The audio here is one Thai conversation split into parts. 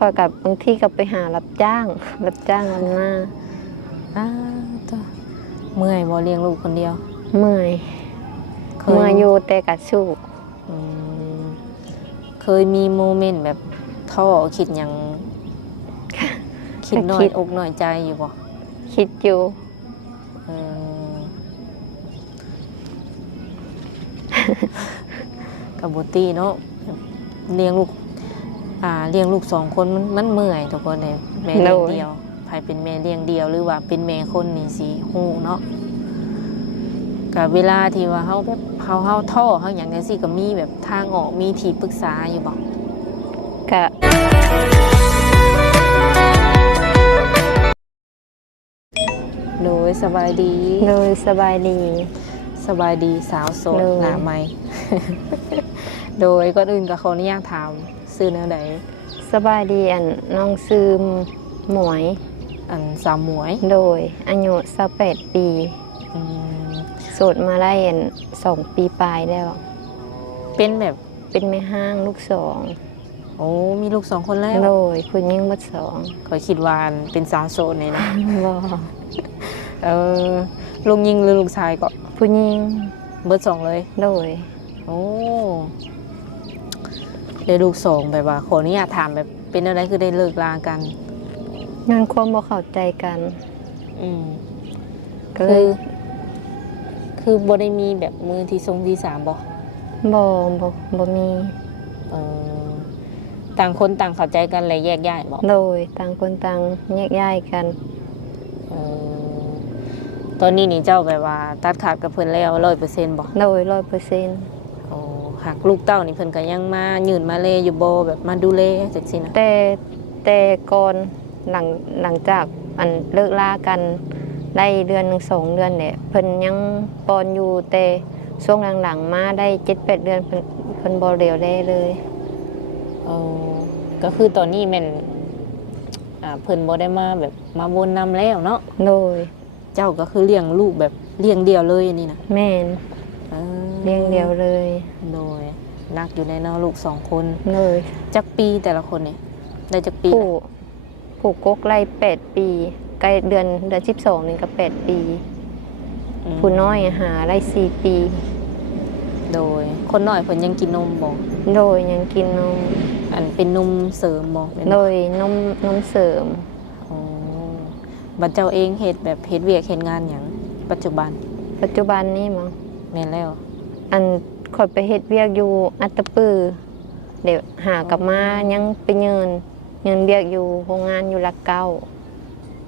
พอกับบางที่ก็ไปหารับจ้างวันหน้าอ้าตัวเมื่อยบ่เลี้ยงลูกคนเดียวเมื่อยอยู่แต่กะสู้อืมเคยมีโมเมนต์แบบท้อคิดหยังคิดน้อยอกน้อยใจอยู่บ่คิดอยู่กับบุตรีเนาะเลี้ยงลูก2 คนมันเมื่อยทุกคนเลยแม่เลี้ยงเดียวใครเป็นแม่เลี้ยงเดียวหรือว่าเป็นแม่คนนี่สิฮู้เนาะกับเวลาที่ว่าเฮาแบบเฮาท้อเฮาหยังจังซี่ก็มีแบบทางออกมีที่ปรึกษาอยู่บ่ก็โดยสบายดีสบายดีสาวโสดหน้าใหม่ โดยก่อนอื่นก็ขออนุญาตถามซื้อแนวใดสบายดีอันน้องซื้อหมวยอันสาวหมวยโดยอายุ28 ปีโสดมาได้อัน2 ปีปลายแล้วเป็นแม่ห้างลูก2โอ้มีลูก2 คนแล้วโดยผู้หญิงหมด2ขอยคิดว่าเป็นสาวโสดนี่นะบ่ลูกหญิงหรือลูกชายก็ผู้หญิงเบิด2เลยโดยโอ้ได้ลูก2แบบว่าขออนุญาตถามแบบเป็นอะไรคือได้เลิกลากันงานความบ่เข้าใจกันก็คือบ่ได้มีแบบมือที่2ที่3บ่มีต่างคนต่างเข้าใจกันเลยแยกย้ายบ่โดยต่างคนต่างแยกย้ายกันตอนนี้นี่เจ้าแบบว่าตัดขาดกับเพิ่นแล้ว 100% บ่โดย 100%โอ้หักลูกเต้านี่เพิ่นก็ยังมายืนมาแลอยู่บ่แบบมาดูแลจังซี่นะแต่ก่อนหลังจากอันเลิกลากันได้เดือน1 2 เดือนเนี่ยเพิ่นยังปอนอยู่แต่ช่วงหลังๆมาได้ 7-8 เดือนเพิ่นบ่เหลียวแลเลยก็คือตอนนี้แม่นเพิ่นบ่ได้มาแบบมาวนนำแล้วเนาะโดยเจ้าก็คือเลี้ยงลูกแบบเลี้ยงเดียวเลยนี่นะแม่นเลี้ยงเดียวเลยโดยนักอยู่ในน้องลูก2 คนเลยจักปีแต่ละคนเนี่ยได้จักปีผูกกกไล่8 ปีใกล้เดือน12นี่ก็8 ปีผู้น้อยหาไล่4 ปีโดยคนน้อยเพิ่นยังกินนมบ่โดยยังกินนมอันเป็นนมเสริมบ่โดยนมเสริมบัดเจ้าเองเฮ็ดแบบเฮ็ดเวียกเฮ็ดงานหยังปัจจุบันนี้มั้งแม่นแล้วอันข่อยไปเฮ็ดเวียกอยู่อัตตปือเดี๋ยวหากลับมายังไปยืนเวียกอยู่โรงงานอยู่หลักเก้า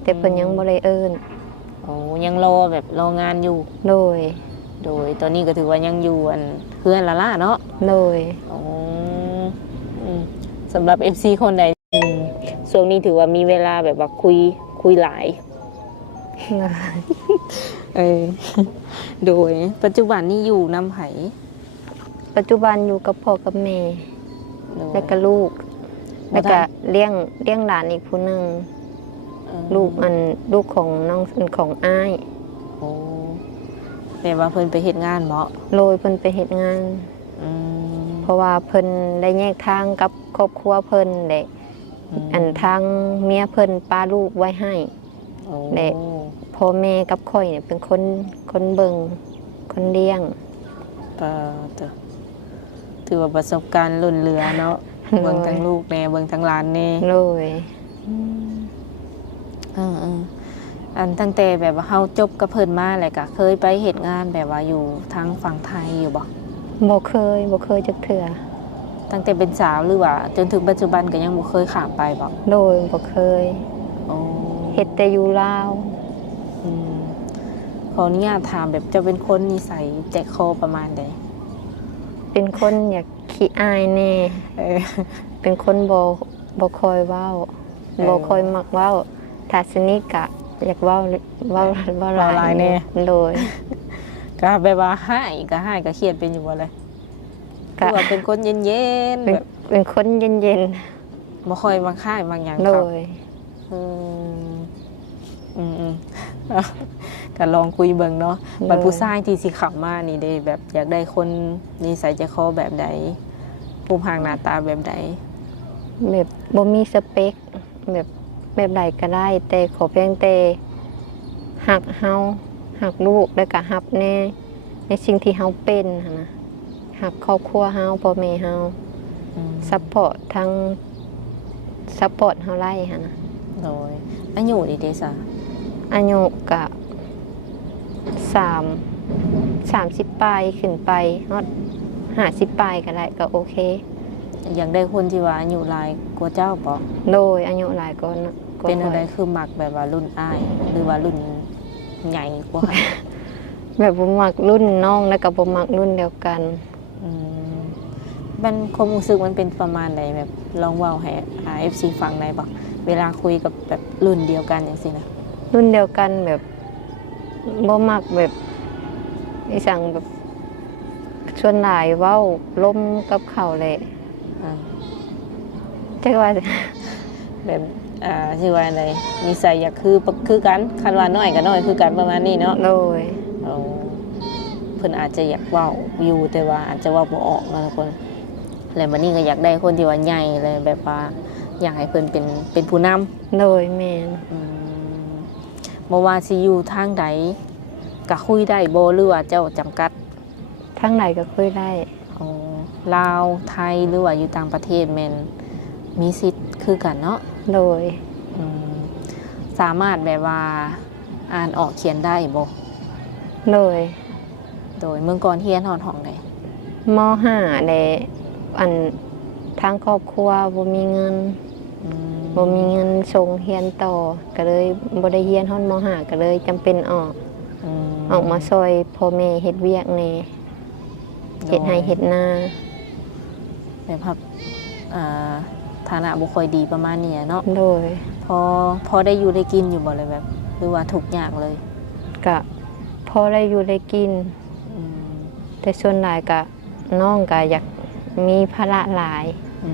แต่เพิ่นยังบ่ได้เอิ้นโอ้ยังรอแบบรองานอยู่โดยตอนนี้ก็ถือว่ายังอยู่อันเพื่อนละล่ะเนาะโดยสำหรับ FC คนใดช่วงนี้ถือว่ามีเวลาแบบว่าคุยหลายโดยปัจจุบันนี้อยู่น้ำไผ่ปัจจุบันอยู่กับพ่อกับแม่แล้วก็ลูกแล้วก็เลี้ยงหลานอีกผู้หนึ่งลูกของน้องของอ้ายแต่ว่าเพิ่นไปเฮ็ดงานบ่โดยเพิ่นไปเฮ็ดงานเพราะว่าเพิ่นได้แยกทางกับครอบครัวเพิ่นเด้อันทางเมียเพิ่นป้าลูกไว้ให้เด้พ่อแม่กับข่อยเนี่ยเป็นคนเบิ่งคนเลี้ยงถือว่าประสบการณ์ล้นเหลือเนาะเบิ่งทั้งลูกแน่เบิ่งทั้งหลานแน่เลยอันตั้งแต่แบบว่าเฮาจบกับเพิ่นมาแล้วก็เคยไปเฮ็ดงานแบบว่าอยู่ทางฝั่งไทยอยู่บ่เคยจักเทื่อตั้งแต่เป็นสาวหรือว่าจนถึงปัจจุบันก็ยังบ่เคยข้ามไปบ่โดยบ่เคยเฮ็ดแต่อยู่ลาวขออนุญาตถามแบบจะเป็นคนนิสัยแจกคอประมาณใดเป็นคนอยากขี้อายแน่เป็นคนบ่คอยเว้าบ่คอยมักเว้าถ้าสนิทก็อยากเว้าหลายแน่โดยก็แบบว่าให้ก็เครียดเป็นอยู่บ่เลยก็ว่าเป็นคนเย็นๆแบบเป็นคนเย็นๆบ่ค่อยมาค่ายบางอย่างโดยก็ลองคุยเบิ่งเนาะบัดผู้ชายที่สิขับมานี่ได้แบบอยากได้คนนิสัยใจคอแบบใดรูปร่างหน้าตาแบบใด แบบบ่มีสเปคแบบใดก็ได้ แต่ขอเพียงแต่หักเฮาหักลูกแล้วก็หับในสิ่งที่เฮาเป็นหั้นนะหักครอบครัวเฮาพ่อแม่เฮาซัพพอร์ตทั้งซัพพอร์ตเฮาไล่หั่นนะ โดยอายุดีเดซ่า อายุก็30ปลายขึ้นไปฮอด50ปลายก็ได้ก็โอเค อยากได้คนที่ว่าอายุหลายกว่าเจ้าบ่ โดยอายุหลายก็ เป็นอะไร ค่ย คือมักแบบว่ารุ่นอ้ายหรือว่ารุ่นใหญ่กว่า แบบบ่มักรุ่นน้องแล้วก็บ่มักรุ่นเดียวกัน อืมมันความรู้สึกมันเป็นประมาณไหนแบบลองเว้าให้ FC ฟังได้บ่เวลาคุยกับแบบรุ่นเดียวกันจังซี่นะ รุ่นเดียวกันแบบบ่มักแบบอีสังแบบชวนหลายเว้าล้มกับเขาเลย อ่า จักว่า แบบชื่อว่าอะไรนิสัยอยากคือกันคันว่าน้อยก็น้อยคือกันประมาณนี้เนาะ โดย เอาเพิ่นอาจจะอยากเว้าอยู่แต่ว่าอาจจะเว้าบ่ออกนะทุกคนแล้วบัดนี้ก็อยากได้คนที่ว่าใหญ่เลยแบบว่าอยากให้เพิ่นเป็นผู้นำ โดยแม่น บ่ว่าสิอยู่ทางใดก็คุยได้บ่หรือว่าเจ้าจำกัด ทั้งไหนก็คุยได้ อ๋อลาวไทยหรือว่าอยู่ต่างประเทศแม่นมีสิทธิ์คือกันเนาะ โดย อืมสามารถแบบว่าอ่านออกเขียนได้บ่ โดย โดยเมื่อก่อนเรียนฮอดห้องใด ม.5 ได้อันทางครอบครัวบ่มีเงิน อืม บ่มีเงินส่งเรียนต่อก็เลยบ่ได้เรียนฮอดม.5 ก็เลยจำเป็นออกมาซอยพ่อแม่เฮ็ดเวียกแหน่เฮ็ดให้เฮ็ดนา แบบครับฐานะบ่ค่อยดีประมาณนี้อะเนาะ โดย พอได้อยู่ได้กินอยู่บ่เลยแบบ หรือว่าทุกอย่างเลย ก็พอได้อยู่ได้กิน อืม แต่ส่วนหลายก็น้องก็อยากมีภาระหลาย อื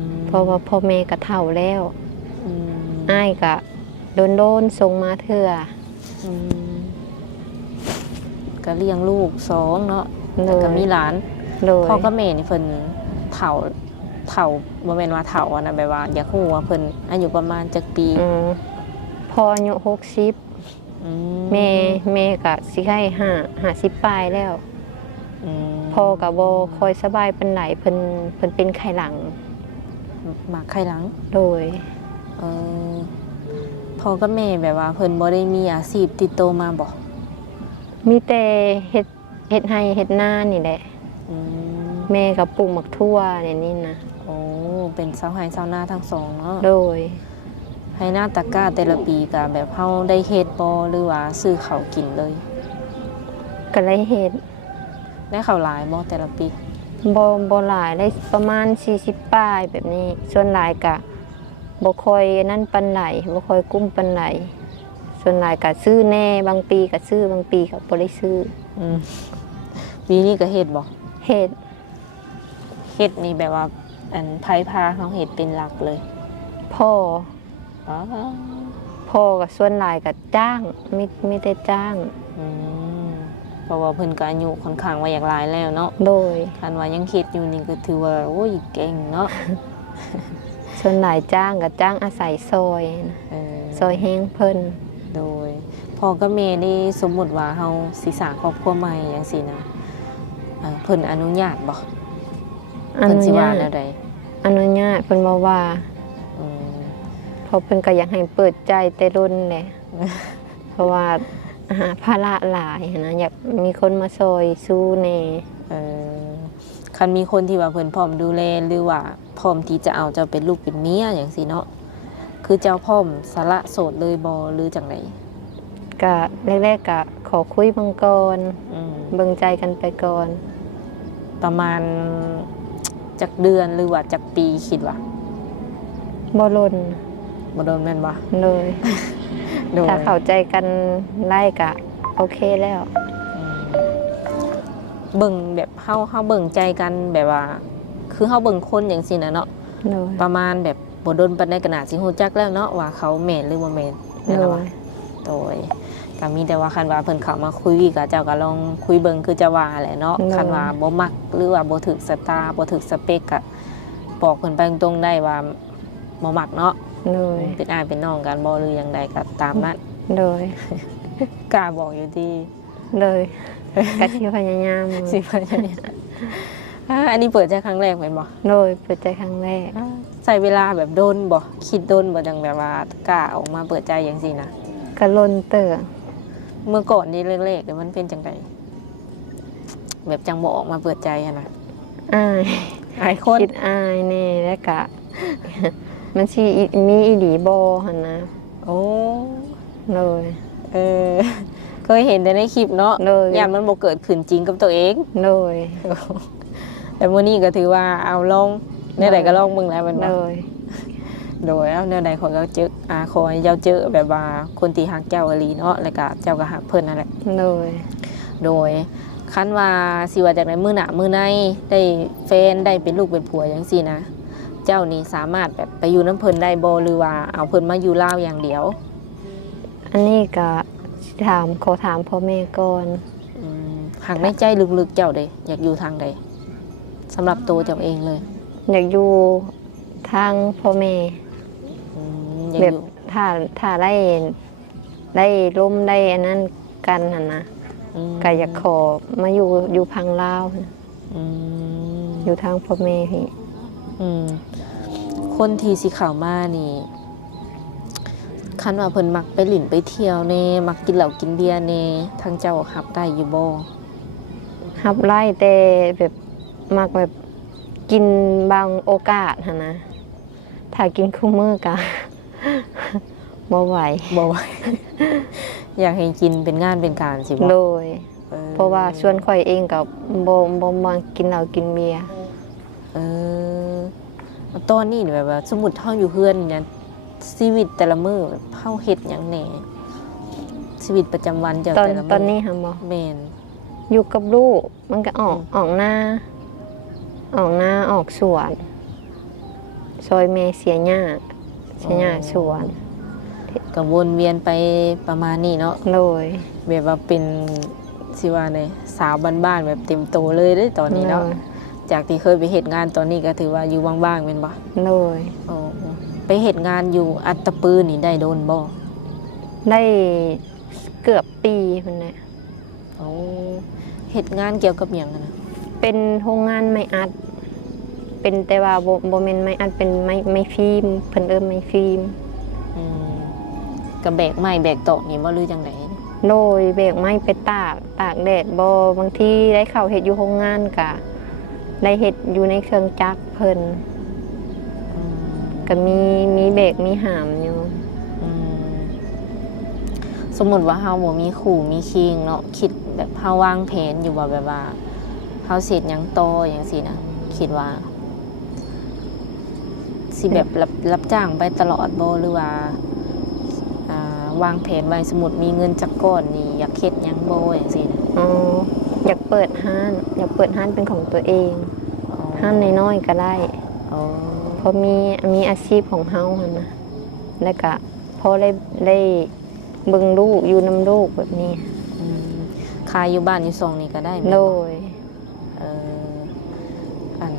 ม เพราะว่าพ่อแม่ก็เฒ่าแล้ว อืม อ้ายก็โดนส่งมาเทื่อ อืมก็เลี้ยงลูก2เนาะ โด แล้ว ย ก็มีหลาน โดย พ่อกับแม่นี่เพิ่นเฒ่าบ่แม่นว่าเฒ่าอะนะแบบว่าอยากฮู้ว่าเพิ่นอายุประมาณจักปี พ่ออายุ60 อืม แม่ก็สิให้50ปลายแล้ว อืม พ่อก็บ่ค่อยสบายปานใดเพิ่นเป็นไข้หลัง มาไข้หลัง โดย เออพ่อกับแม่แบบว่าเพิ่นบ่ได้มีอาชีพติดโตมาบ่ มีแต่เฮ็ดให้เฮ็ดนานี่แหละ อืม แม่ก็ปลูกหมักทั่วเนี่ยนี่นะ โอ้เป็นชาวไร่ชาวนาทั้งสองเนาะ โดย ให้หน้าตะกร้าแต่ละปีก็แบบเฮาได้เฮ็ดบ่หรือว่าซื้อข้าวกินเลย ก็เลยเฮ็ด ได้ข้าวหลายบ่แต่ละปี บ่หลายได้ประมาณ40ปลายแบบนี้ ส่วนหลายก็บ่ค่อยนั่นปานใดบ่ค่อยกุ้มปานใดส่วนหลายก็ซื้อแน่บางปีก็ซื้อบางปีก็บ่ได้ซื้อ อืมปีนี้ก็เฮ็ดบ่ เฮ็ด เฮ็ดนี่แบบว่าอันไผพาเฮาเฮ็ดเป็นหลักเลย พ่อ อ๋อ พ่อก็ส่วนหลายก็จ้างมีแต่จ้าง อืมเพราะว่าเพิ่นก็อายุค่อนข้างว่าอยากหลายแล้วเนาะ โดย คันว่ายังเฮ็ดอยู่นี่ก็ถือว่าโอ้ยเก่งเนาะ ส่วนหลายจ้างก็จ้างอาศัยซอยนะ เออ ซอยแห้งเพิ่น โดยพ่อกับแม่นี่สมมุติว่าเฮาสิสร้างครอบครัวใหม่จังซี่นะเพิ่นอนุญาตบ่ อ เพิ่น นุ สิว่า ญาต แนวใด อนุญาตเพิ่นบ่ว่า อืม เพราะเพิ่นก็อยากให้เปิดใจแต่รุ่นแหละ เพราะว่าภาระหลายหั้นนะอยากมีคนมาซอยสู้แหน่ เออคันมีคนที่ว่าเพิ่นพร้อมดูแลหรือว่าพร้อมที่จะเอาเจ้าเป็นลูกเป็นเมียจังซี่เนาะคือเจ้าพร้อมสละโสดเลยบ่หรือจังได ก็แรกๆก็ขอคุยเบิ่งก่อน อืม เบิ่งใจกันไปก่อน ประมาณจักเดือนหรือว่าจักปีคิดว่า บ่ลน บ่โดนแม่นบ่ เลย โดย ถ้าเข้าใจกันได้ก็โอเคแล้ว อืมเบิ่งแบบเฮาเบิ่งใจกันแบบว่า คือเฮาเบิ่งคนจังซี่นะเนาะ เลย ประมาณแบบบ่โดนปานใดก็น่าสิฮู้จักแล้วเนาะว่าเขาแม่นหรือบ่แม่น เล แม่นบ่ ย โดยก็มีแต่ว่าคันว่าเพิ่นเข้ามาคุยก็เจ้าก็ลองคุยเบิ่งคือจะว่าแหละเนาะคันว่าบ่มักหรือว่าบ่ถึกสตาบ่ถึกสเปคก็บอกเพิ่นไปตรงๆได้ว่า บ่มักเนาะ โดย เป็นอ้ายเป็นน้องกันบ่หรืออย่างใดก็ตามนั้น โดย กล้าบอกอยู่ดี เลยกะที่พยายาม สิพยายามอันนี้เปิดใจครั้งแรกแม่นบ่ โดยเปิดใจครั้งแรก ใช้เวลาแบบโดนบ่คิดโดนบ่จังแบบว่ากล้าออกมาเปิดใจจังซี่นะ กะลนเตอ เมื่อก่อนนี่แรกๆเดี๋ยวมันเป็นจังไดแบบจังบ่ออกมาเปิดใจอะนะ อาย อายคน คิดอายแน่แล้วกะ มันสิมีอีหลีบ่หั่นนะ โอ้ เลย เออ เคยเห็นแต่ในคลิปเนาะ เลย ยามมันบ่เกิดขึ้นจริงกับตัวเอง เลย แต่มื้อนี้ก็ถือว่าเอาลองแนวใดก็ลองมึงแล้วมัน เล บ่ ย โดยเอาแนวใดคนก็เจอขอให้เจ้าเจอแบบว่าคนที่ฮักเจ้าอีหลีเนาะแล้วก็เจ้าก็ฮักเพิ่นนั่นแหละ เลย โดยคันว่าสิว่าจากไหนมื้อหน้ามื้อในได้แฟนได้เป็นลูกเป็นผัวจังซี่นะ เจ้านี่สามารถแบบไปอยู่น้ำเพิ่นได้บ่หรือว่าเอาเพิ่นมาอยู่ลาวอย่างเดียว อันนี้ก็ขอถามพ่อแม่ก่อน หักในใจลึกๆเจ้าเด้อยากอยู่ทางใดสำหรับตัวเจ้าเองเลย อยากอยู่ทางพ่อแม่ อยาก แบ อบ ยู่ ถ้าได้ร่มได้อันนั้นกันหั่นนะก็อยากขอมาอยู่พังลาวหั่น อืม อยู่ทางพ่อแม่พี่ คนที่สิเข้ามานี่คันว่าเพิ่นมักไปหลินไปเที่ยวแน่มักกินเหล้ากินเบียร์แน่ทางเจ้ารับได้อยู่บ่ รับไล่แต่แบบมักแบบกินบางโอกาสหั่นนะถ้ากินคู่มือกะ บ่ไหว บ่ไหว อยากให้กินเป็นงานเป็นการสิบ่ โดย ออ เพราะว่าส่วนข่อยเองกับบ่มากินเหล้ากินเบียร์ เออตอนนี้นี่แบบว่าสมมุติเฮาอยู่เฮือนเนี่ยชีวิตแต่ละมื้อแบบเฮาเฮ็ดหยังแหน่ชีวิตประจำวันเจ้า ตอน แต่ละมื้ ตอนนี้หั่นบ่ แม่น อยู่กับลูกมันก็ออกหน้าออกสวนซอยเมเสียหญ้าสวน ก็วนเวียนไปประมาณนี้เนาะ โดย แบบว่าเป็นสิว่าไดสาวบ้านๆแบบเต็มโตเลยเด้ตอนนี้เนาะจากที่เคยไปเฮ็ดงานตอนนี้ก็ถือว่าอยู่ว่างๆแม่นบ่ โดย โอ้ไปเฮ็ดงานอยู่อัตตปือนี่ได้โดนบ่ ได้เกือบปีพุ่นน่ะ โอ้เฮ็ดงานเกี่ยวกับหยังอะนะ เป็นโรงงานไม้อัด เป็นแต่ว่าบ่แม่นไม้อัดเป็นไม้ฟิล์มเพิ่นเอิ้นไม้ฟิล์ม อืมกับแบกไม้แบกโต๊ะนี่บ่รู้จังได๋ โดยแบกไม้ไปตากแดดบ่บางทีได้เข้าเฮ็ดอยู่โรงงานก็ได้เฮ็ดอยู่ในเครื่องจักรเพิ่น อืม ก็มีเบรกมีหามอยู่ อืมสมมุติว่าเฮาบ่มีคู่มีคิงเนาะคิดแบบเฮาวางแผนอยู่บ่แบบว่าเฮาสิเฮ็ดหยังต่อหยังซี่นะคิดว่าสิแบบรับจ้างไปตลอดบ่หรือว่าวางแผนไว้สมมุติมีเงินจักก้อนนี่อยากเฮ็ดหยังบ่หยังซี่นะ อ๋ออยากเปิดห้านเป็นของตัวเอง ห้านน้อยๆก็ได้ อ๋อ เพราะมีอาชีพของเฮาหั่นนะแล้วก็พอได้เบิ่งลูกอยู่นำลูกแบบนี้ อืมขายอยู่บ้านอยู่ซองนี่ก็ได้แม่น โด บ่ ย เอออัน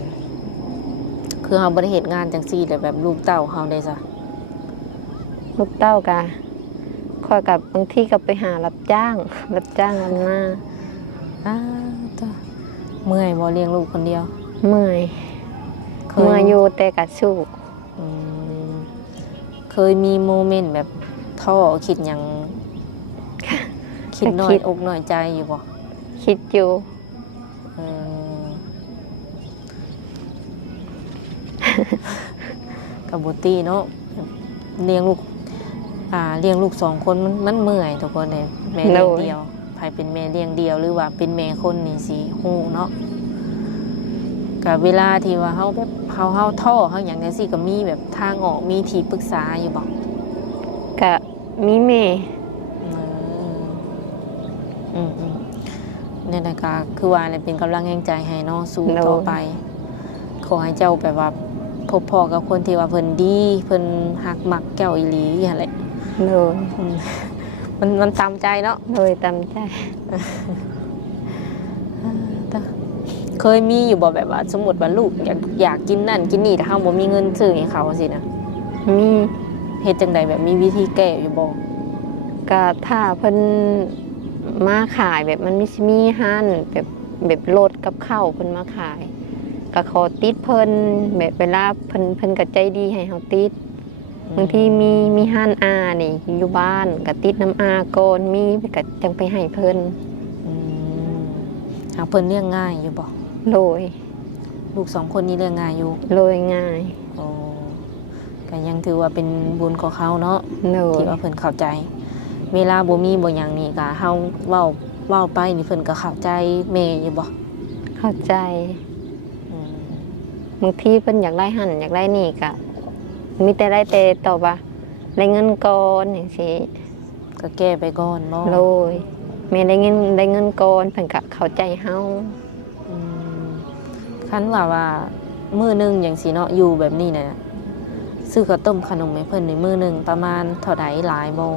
คือเฮาบ่ได้เฮ็ดงานจังซี่แต่แบบลูกเต้าเฮาได้ซะ ลูกเต้าก็ค่อยกับบางทีก็ไปหารับจ้าง วันหน้า อ้าตะเมื่อยบ่เลี้ยงลูกคนเดียว เมื่อยอยู่แต่ก็สู้ อืมเคยมีโมเมนต์แบบท้อคิดหยัง คิดน้อยอกน้อยใจอยู่บ่ คิดอยู่ เออ กับบ่ตี้เนาะเลี้ยงลูกเลี้ยงลูก2คนมันเมื่อยทุกคนเลยแม่เลี้ยงเดียวไผเป็นแม่เลี้ยงเดียวหรือว่าเป็นแม่คนนี่สิฮู้เนาะกับเวลาที่ว่าเฮาแบบเฮาท้อเฮาหยังจังซี่ก็มีแบบทางออกมีที่ปรึกษาอยู่บ่ ก็มีแม่ เนี่ยนะก็คือว่าเนี่ยเป็นกำลังแห่งใจให้เนาะสู้ต่อไป ขอให้เจ้าแบบว่าพบพอกับคนที่ว่าเพิ่นดีเพิ่นหักมักแก้วอีหลีอย่างไร โดย มันตามใจเนาะ โดยตามใจ เคยมีอยู่บ่แบบว่า สมมุติว่าลูกอยากกินนั่นกินนี่แต่เฮาบ่มีเงินซื้อให้เขาสินะ มี เฮ็ดจังใดแบบมีวิธีแก้อยู่บ่ ก็ถ้าเพิ่นมาขายแบบมันมีห้านแบบรถกับข้าวเพิ่นมาขายก็ขอติดเพิ่นแบบเวลาเพิ่นก็ใจดีให้เฮาติดบางทีมีห้านอานี่อยู่บ้านก็ติดน้ำอาก่อนมีก็จังไปให้เพิ่น อืมหาเพิ่นเลี้ยงง่ายอยู่บ่ โดย ลูก2คนนี้เลี้ยงง่ายอยู่ โดยง่าย โอ้ก็ยังถือว่าเป็นบุญของเขาเนาะ โดย ที่ว่าเพิ่นเข้าใจ เวลาบ่มีบ่หยังนี่ก็เฮาเว้าไปนี่เพิ่นก็เข้าใจแม่อยู่บ่ เข้าใจ อืม บางทีเพิ่นอยากได้หั่นอยากได้นี่ก็มีแต่ได้แต่ตอบว่าได้เงินก่อนจังซี่ ก็แก้ไปก่อนบ่ โดยแม่ได้เงินก่อนเพิ่นก็เข้าใจเฮา อืมคันว่ามื้อหนึงจังซี่เนาะอยู่แบบนี้น่ะซื้อข้าวต้มขนมให้เพิ่นในมื้อหนึงประมาณเท่าใดหลายบ่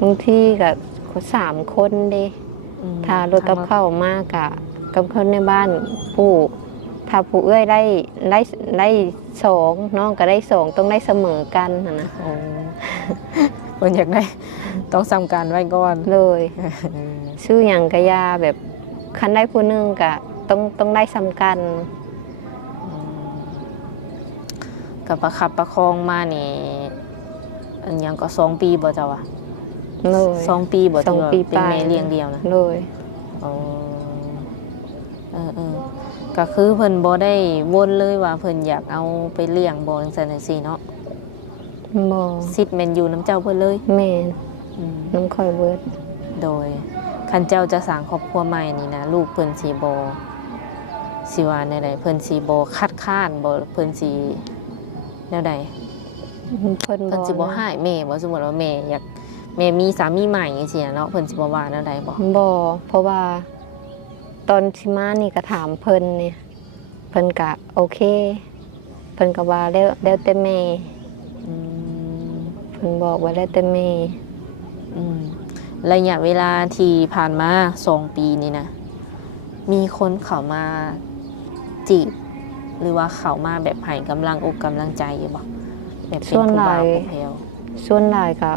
บางทีก็3คนเด้ อืม ถ้ารถกับข้าวมากกะกับคนในบ้านผู้ถ้าผู้เอ้ยได้2น้องก็ได้2ต้องได้เสมอกันหั่นนะ โอ้ เพิ่นอยากได้ต้องซ้ำกันไว้ก่อน เลยชื่อหยังก็อยาแบบคันได้ผู้หนึงก็ต้องได้ซ้ำกัน กับประคับประคองมานี่อันหยังก็2 ปีบ่เจ้าวะ เลย 2 ปีบ่ที่ว่า 2 ปี เป็นแม่เลี้ยงเดียวนะ เลย อ๋อก็คือเพิ่นบ่ได้วนเลยว่าเพิ่นอยากเอาไปเลี้ยงบ่จังซั่นจังซี่เนาะ บ่ สิทธิ์แม่นอยู่น้ำเจ้าเพิ่นเลย แม่น อืม น้ำค่อยเบิด โดยคันเจ้าจะสร้างครอบครัวใหม่นี่นะลูกเพิ่นสิบ่สิว่าแนวใดเพิ่นสิบ่คัดค้านบ่เพิ่นสิแนวใด เพิ่น เพิ่นสิบ่ให้แม่บ่สมมุติว่าแม่อยากแม่มีสามีใหม่จังซี่เนาะเพิ่นสิบ่ว่าแนวใดบ่ บ่เพราะว่าตอนที่มานี่ก็ถามเพิ่นเนี่ยเพิ่นก็โอเคเพิ่นก็ว่าแล้วแต่แม่ อืม เพิ่นบอกว่าแล้วแต่แม่ อืมระยะเวลาที่ผ่านมา2 ปีนี่นะมีคนเข้ามาจีบ หรือว่าเข้ามาแบบให้กำลังอกกำลังใจอยู่บ่แบบเป็นผู้บ่าวผู้แพว ส่วนหลายก็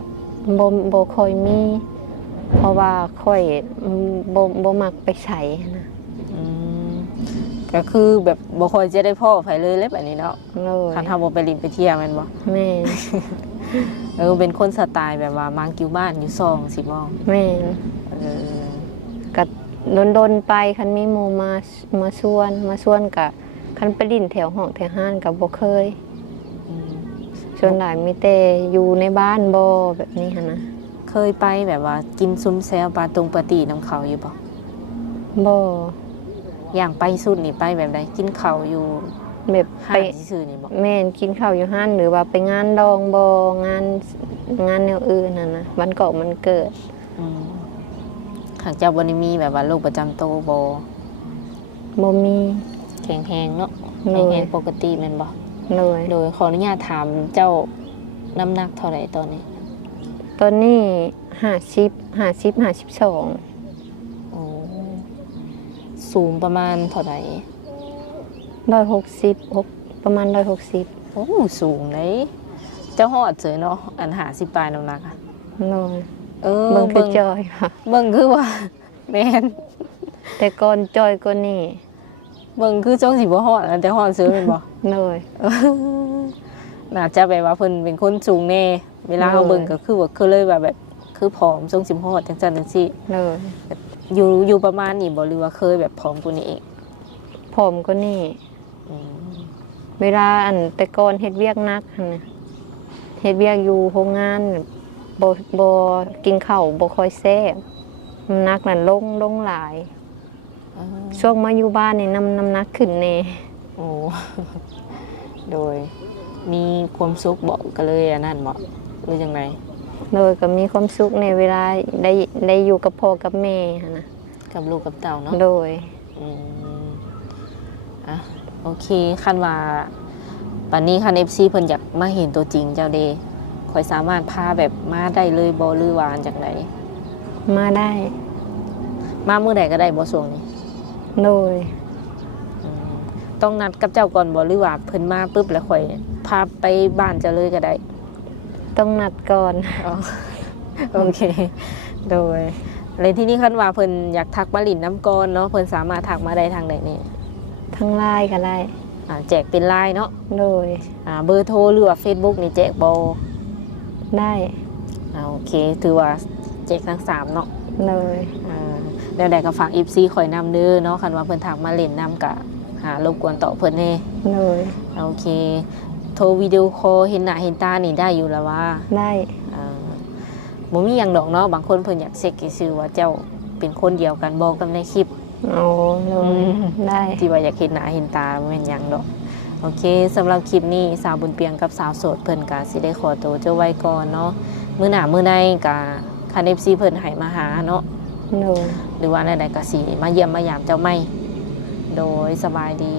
บ่ค่อยมี เพราะว่าค่อยบ่มักไปใส่นะ อืมก็คือแบบบ่ค่อยจะได้พ่อไผเลยแบบนี้เนาะ เลย คันเฮาบ่ไปลินไปเที่ยวแม่นบ่ แม่น เป็นคนสไตล์แบบว่ามากิวบ้านอยู่ซองสิบ่ แม่น เออ ก็ดนๆไปคันมีหมู่มาชวนก็คันไปลิ้นแถวห้องแถวห้านก็บ่เคย อืม ส่วนหลายมีแต่อยู่ในบ้านบ่แบบนี้หั่นนะ เคยไปแบบว่ากินซุ้มแซวปลาตรงปาตีน้ำเขาอยู่บ่ บ่ อย่างไปสุดนี่ไปแบบใดกินข้าวอยู่ แบบ ห้า ไป งซื่อๆนี่บ่ แม่นกินข้าวอยู่ห้านหรือว่าไปงานดองบ่งานแนวอื่นนั่นนะวันเก่ามันเกิด อืมหากเจ้าบ่ได้มีแบบว่าโรคประจำตัวบ่ บ่มี แข็งแรงเนาะ เลย แข็งแรงปกติแม่นบ่ เลย โดยขออนุญาตถามเจ้าน้ำหนักเท่าไหร่ตอนนี้ ตอนนี้52 โอ้สูงประมาณเท่าไหร่ 160ประมาณ160 โอ้สูงเลยเจ้าฮอดเสยเนาะอัน50ปลายน้ำหนักอะ เลย เออ เบิ่งคือจอยค่ะ เบิ่งคือว่า แม่น แต่ก่อนจอยกว่านี้ เบิ่งคือจ้องสิบ่ฮอดแต่ฮอดซื้อแม่นบ่ เลย เออน่าจะแบบว่าเพิ่นเป็นคนสูงแน่เวลาเฮาเบิ่งก็คือว่าคือเลยว่าแบบคือผอมทรงสิบ่ฮอดจังซั่นจังซี่ เลย อยู่ประมาณนี้บ่หรือว่าเคยแบบผอมกว่านี้เอง ผอมกว่านี้ อืม เวลาแต่ก่อนเฮ็ดเวียกหนักหั่นน่ะเฮ็ดเวียกอยู่โรงงานบ่กินข้าวบ่ค่อยแซ่บน้ำหนักนั่นลงหลาย เออ ช่วงมาอยู่บ้านนี่น้ำหนักขึ้นแน่ โอ้ โดยมีความสุขบ่ก็เลยอันนั้นบ่หรือจังได เลยก็มีความสุขในเวลาได้อยู่กับพ่อกับแม่หั่นน่ะ กับลูกกับเต่าเนาะ โดย อืมอ่ะโอเคคันว่าปันนี้คัน FC เพิ่นอยากมาเห็นตัวจริงเจ้าเดข่อยสามารถพาแบบมาได้เลยบ่หรือว่าอันจากไหน มาได้ มามื้อใดก็ได้บ่ช่วงนี้ โดย อืมต้องนัดกับเจ้าก่อนบ่หรือว่าเพิ่นมาปุ๊บแล้วข่อยพ าไปบ้านเจะเลยก็ได้ ต้องนัดก่อน อ๋อ โอเค โดยเลยที่นี่คันว่าเพิ่นอยากทักมาหลินน้ำก่อนเนาะเพิ่นสามารถทักมาได้ทางไหนนี่ ทั้งไลน์ก็ได้ แจกเป็นไลน์เนาะ โดย เบอร์โทรหรือว่า Facebook นี่แจกบ่ ได้ โอเคถือว่าแจกทั้ง3เนาะ โดย แล้วใดก็ฝาก FC ข่อยนำเด้อเนาะคันว่าเพิ่นทักมาเล่นนำกะรบกวนตอบเพิ่นแน่ โดย โอเค โทรวิดีโอคอลเห็นหน้าเห็นตานี่ได้อยู่แล้วว่า ได้ บ่มีหยังดอกเนาะบางคนเพิ่นอยากเช็คซื่อๆว่าเจ้าเป็นคนเดียวกันบ่กับในคลิป โอ้โดยได้ ที่ว่าอยากเห็นหน้าเห็นตาบ่แม่นหยังดอกโอเคสำหรับคลิปนี้สาวบุญเปียงกับสาวโสดเพิ่นก็สิได้ขอตัวเจ้าไว้ก่อนเนาะมื้อหน้ามื้อใดก็คัน FC เพิ่นให้มาหาเนาะ โดย หรือว่าใดๆก็สิมาเยี่ยมมายามเจ้าใหม่โดยสบายดี